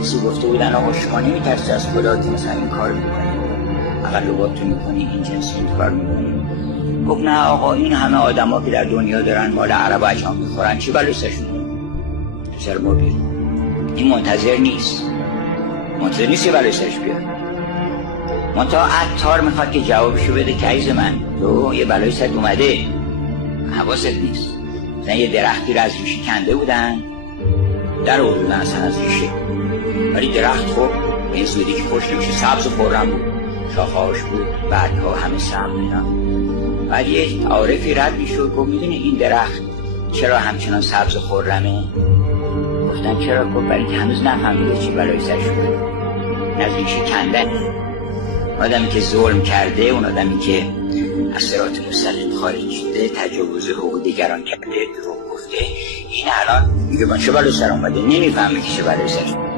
کسی گفته بودن آقا شما نمیترسی از خدا که مثلا این کار میکنی، تقلبات میکنی، این جنسی این کار میکنی؟ گفت نه آقا، این همه آدم ها که در دنیا دارن مال عرب و عجم میخورن، چی بلوی سرشون تو سر ما بیاد؟ این منتظر نیست یه بلوی سرش بیاد. منتها عطار میخواد که جوابشو بده که عزیز من تو یه بلوی سرت اومده، حواست نیست. مثلا یه درختی رو از ریشه کنده بودن، در آوردن اصلا از ریشه، ولی درخت خب به این زودی که خوش نمیشه، سبز و خرم بود، شاخه‌هاش بود، بعدها همه سم اینا. بعد یه عارفی رد میشد گفت میدونی این درخت چرا همچنان سبز و خرمه؟ گفتن چرا؟ گفت برای که هنوز نفهمیده چی بلای سرش اومده. از ریشه کندن. آدمی که ظلم کرده، اون آدمی که از صراط مستقیم خارج شده، تجاوز حقوق دیگران کرده، دروغ گفته، این الان میگه من چه بلای سر اومده، نمیفهمه که چه بلای سرش اومده.